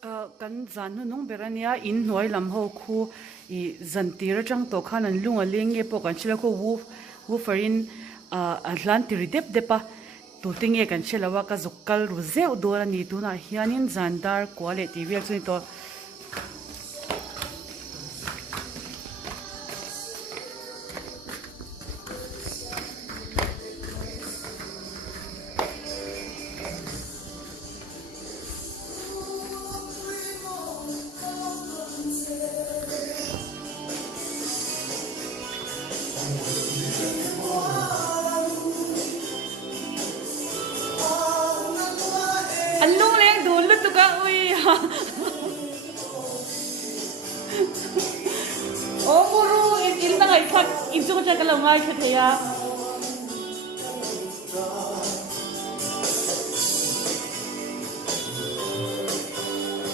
kan zan hnuhnung berania in hnuai lam ho khu I zantir atang to khan an lunga lenge po kan chila ko wooferin a hlan tir dep depa tu tinge kan chelawa ka zukkal ru zeu dora ni tuna hianin zandar kwale tv chuni to Oh, muru in na ngai thak in chu cha kala ngai kha theya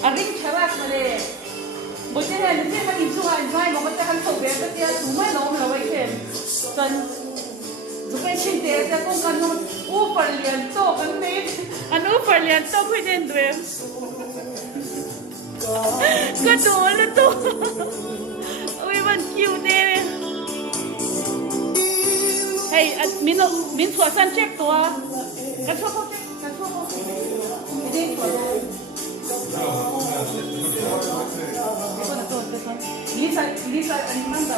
aring chawak male boite ha ni se ma in chu ha ngai mo ta kan so be ta tia tu mai no ma wai khen san zu pe chin te ta kong kan no u par lian to kan ne an u par lian to phui den dwe ka to la to ui vẫn cute nè hey min Chhuahsan check tua kan so ko kan so ko ini Lisa animan da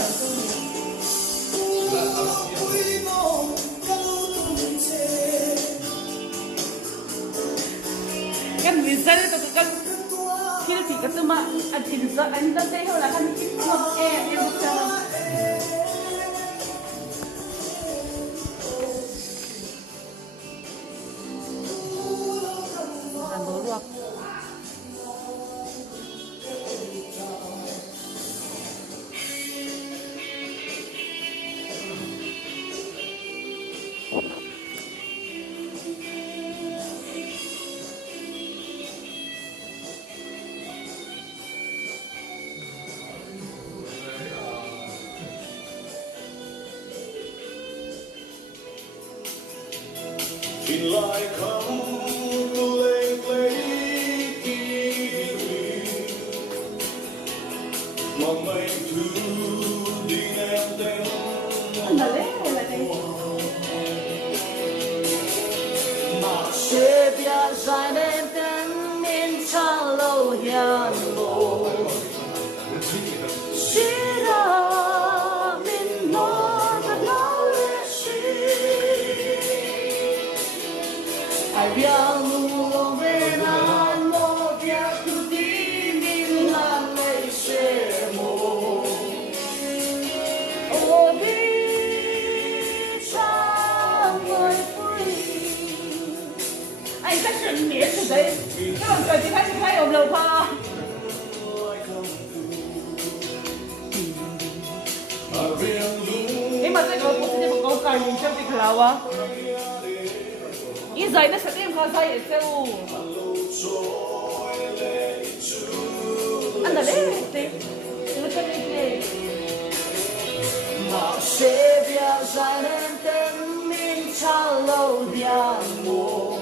kan bisa itu kan kira thì cái mà anh thì giờ anh đã thấy là anh không em sao làm bố luôn in like come play mong mây thứ đi em tên mà sẽ biết dài nên tên nên cha lâu hiền lộ đấy các bạn cười thì hay ổn lâu pha nhưng mà cái câu cũng sẽ có cái mình chơi bị khảo á ý giải nó sẽ thêm khá giải sao anh đã đấy nó chơi đi mà sẽ biết giải nên tên mình cha lâu điên mồ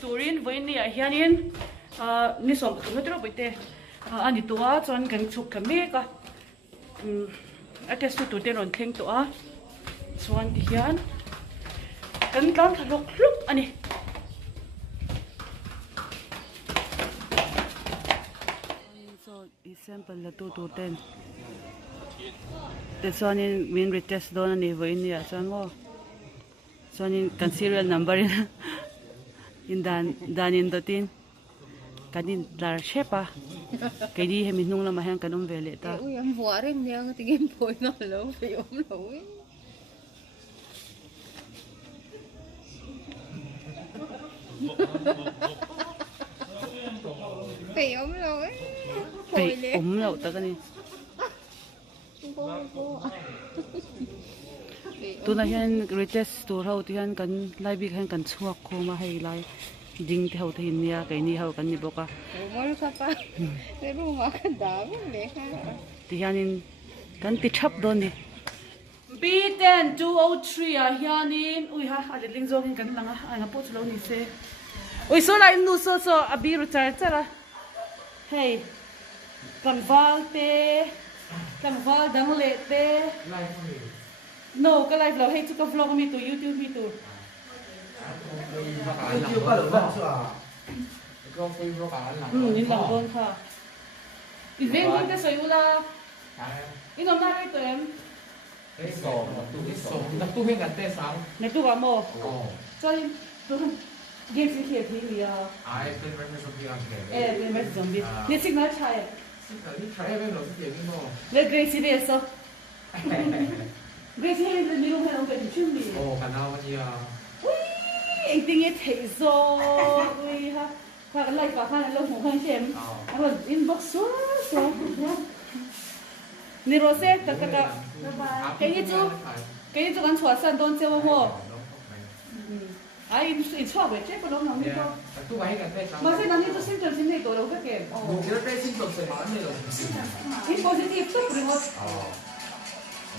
Storin với nia hianin ni som tu nó trop bite ani tua chon kan chuk kami ka Retest tu te ron theng to a chuan ti hian kan tlang thalok hlup ani so example la tu ten te chuanin min retest don ani voi nia chuan ngo chuanin kan serial number in danin dotin kanin dar shepa cái đi hay mình nung là mà hang cái nông về lệ ta ui em vua đấy em thì em phổi nó lâu phải ốm lâu ấy phải ốm lâu ấy phải ốm lâu ta cái này ตัวนั้นยัน retest ตัวเราที่ยันกันไล่บิ๊กยันกันชวกโคมาให้ไล่ดิ้งที่เขาที่เนี่ยไก่นี่เขากันนี่บอกว่าไม่รู้ค่ะป้าไม่รู้มากันด่าไม่เลยค่ะที่ยันกันติดชับโดนดิ B10 203อ่ะยันอุ้ยฮะอะไรลิงโซ่กันลังอ่ะไอ้พูดแล้วนี่เซ่อุ้ยโซ่ไล่นู่โซ่อ่ะบีรู้จักจ้ะละเฮ้ยกังวาลเต้กังวาลดังเล่เต้ no ก็ไลฟ์เราให้ทุกคน vlog มีตัว YouTube มีตัว YouTube ก็หรือว่า是吧ก็非说把人你冷冻ค่ะ你没弄的水乌啦你弄哪里对你傻那都会กันเต้ซ้你ตัวกัน冇所以都เย็นสิเขียนทีเดียวเป็นไม่สมบูรณ์เป็นไม่สมบูรณ์你สิ่งไหนใช่你ใช้ไม่หลงเสียงมั้ง你 Grace เดียว Grace ให้你รู้ให้เราเป็นชื่อดีโอ้กันเอาวันนี้อ่ะอุ้ย一定要提早อุ้ยฮะพากันไล่ฝากข้างแล้วหัวข้างเข็มแล้วก็ inbox สวย你罗塞taka taka，给你做กันChhuahsanโดนเจ้าหัวไอ้อีชอบเว้ยเจ๊ปลงน้องนี่ก็ตู้ไว้กันได้มาเส้นนั้นนี่ตัวซิมจนซิมนี่ตัวเราก็เก็บดูเดี๋ยวได้ซิมจนเสร็จแล้วนี่เราอีโพซิทีฟตุ๊บเลยหมด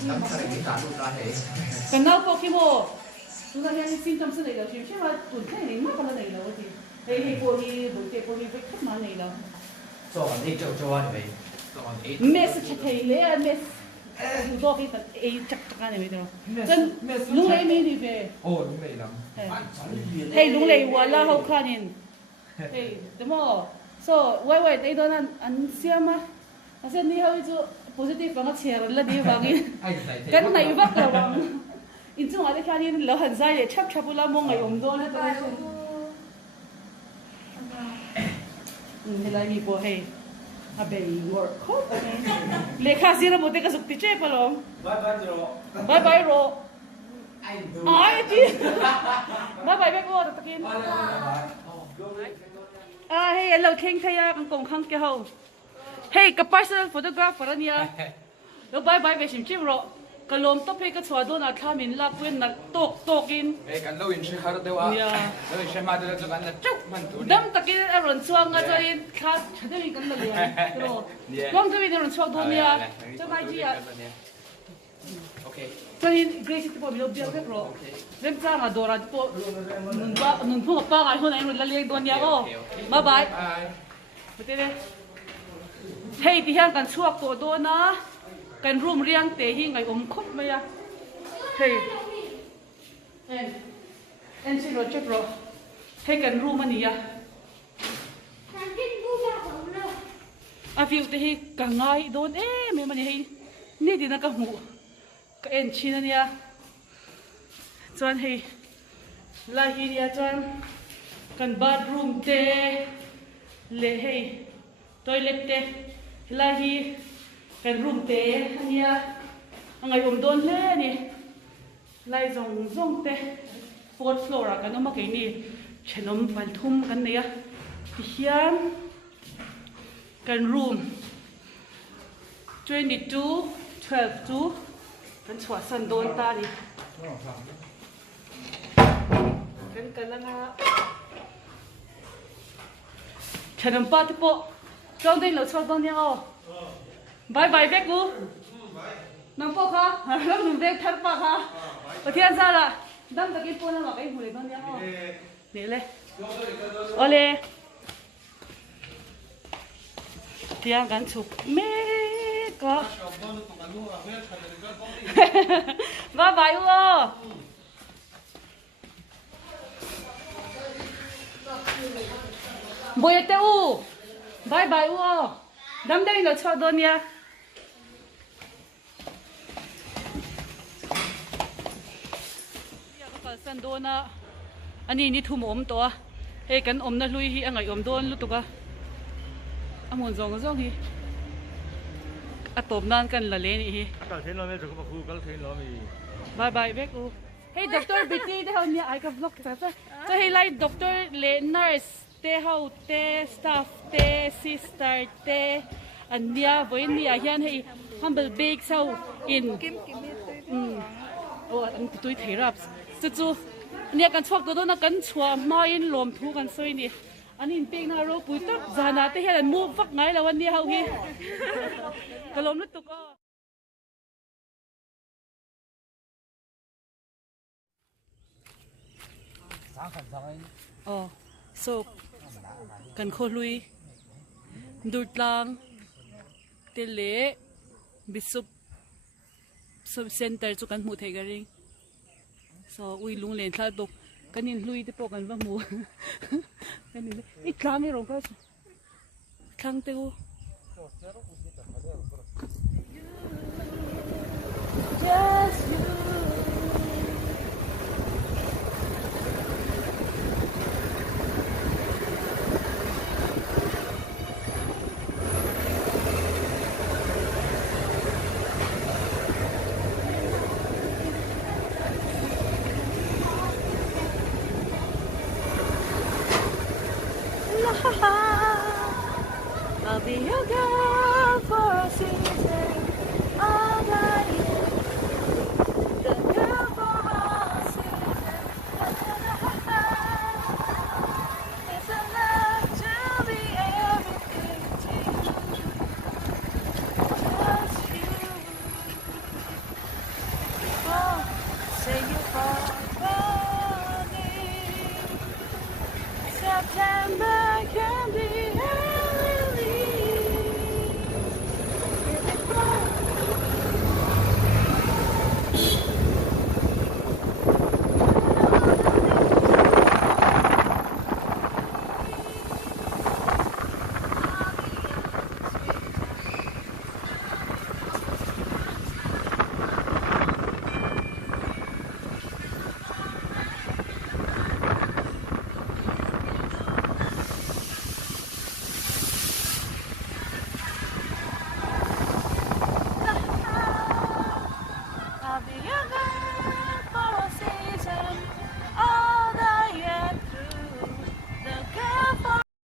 น้ำใส่ในจานลูกตาเองกันเอาโปรคิโมดูตอนนี้ซิมจำสิ่งไหนเราใช่ไหมตุ่นแค่ไหนมากกว่าไหนเราทีเฮ้ยโปรฮีบุกเก็บโปรฮีไปขึ้นมาไหนเราสอนเอกเจ้าวันไปเมสชัดเจนเลยเมสดูตัวพี่แต่ไอ้จักกันเนี่ยไม่ได้จนลุงเลยไม่ดีเว้ยโอ้ลุงเลยลำเฮ้ยลุงเลยวันละเขาขานินเฮ้ยแต่ว่า so ไว้ไอ้ตัวนั้นอันเสียมาอันเสียนี่เขาจะ positive ฟังก็เชียร์แล้วดีฟังอีกันไหนวักเราวังอินจุงอะไรขานินเราหันใจเลยชับบุลามงไงอมโดนนะตัวนี้เฮ้ยไรมีบัวเฮ้ยอาเบย์วอร์คเลขาเสียระบบเด็กสุดที่เจ็บปะลงบายโรอ๋อจริงบายแม่กูตะกินเฮ้ยเราเข่งเทียกันกงข้างเกี่ยวเฮ้ยกับ personal photographer เนี่ยแล้วบายไปชิมชิมโรก็ลมต้องไปก็ชัวร์โดนอัดข้ามินลาพื้นนักตกกินเฮ้ยกันเราอินชิฮาร์ดเดว่าเราอินชิมาเดลจุกันนะจุ๊บมันตัวดำตะกี้อรุณช่วงก็จะอินข้าฉันได้ยินกันเลยลองจะมีอรุณช่วงตัวเนี่ยจะไม่จีอ่ะโอเคจะอินเกรซิที่ผมมีรูปเดียวแค่โรเริ่มจ้างอ่ะโดราตัวนุ่นพุ่งกับป้าไอ้คนไหนนุ่นละเลียงตัวเนี่ยโอ้บายไปเต้เลยเฮ้ยที่ห้างกันช่วงตัวโดนนะกันร่วมเรียงเตะหิ้งไอ้คบไหมอะเฮ้ยเอ็นสิโรเจ็บโรให้กันร่วมมันนี่อะฟิวเตะหิ้งกังไงโดนไม่มันนี่นี่ดีนะกับหูกับเอ็นชินเนี่ยจวนเฮ้ยลาฮีเนี่ยจวนกันบาร์รูมเตะเละเฮ้ยทอยเล็ตเตะลาฮีกันรูมเตะเนี่ยไงผมโดนเล่นี่ไล่ซงเตะโฟร์ floor กันน้องมาเกี่ยนี่เชนอมปัลทุ่มกันเนี่ยพิเศษกันรูม22 กันChhuahsanโดนตาดิกันแล้วนะเชนอมปัลที่โปจ้องได้เราชอบตอนนี้อ๋อบายเด็กกูน้องพ่อค่ะแล้วหนุ่มเด็กทัดปะค่ะประเทศซาละดั้งตะกี้ปนอะไรหูเลยตอนนี้อ๋อนี่เลยโอเล่เตียงกันสุกเมก็บายวัวบอยเตอูบายวัวดำได้เราชอบโดนเนี่ยก็สันโดนนะอันนี้นี่ทุ่มตัวเฮ้กันนะลุยฮีอะไรโดนลุตุกะหมุนซองฮีตบนานกันละเลนี่ฮีก็เทนเราไม่ถูกกับครูก็เทนเรามีบายเบกอูเฮ้ด็อกเตอร์บิตี้ได้เขาเนี่ยไอ้กับล็อกแต่จะให้ไล่ด็อกเตอร์เลนเนอร์สเตะเขาสตาฟซิสเตอร์อันเนี้ยวันนี้ยันให้ humble bake sau in oh an tui thei rap chu nia kan chhuak to na kan chhuah ma in lom thu kan soi ni an in pek na ro pui tak zana te hian mu vak ngai lawan ni hau hi kalom lu tu ko oh so kan kho lui durtlang tele Bsup sub center chu kan mu thei garing so ui lung len thla dok kanin lui te po kan va mu kanin I tlang rong ka thlang te u just you I'll be your girl for a season, all the year. The girl for all season. It's a love to be everything to you. Just you. Oh, say you for me. September can be I'll be your girl.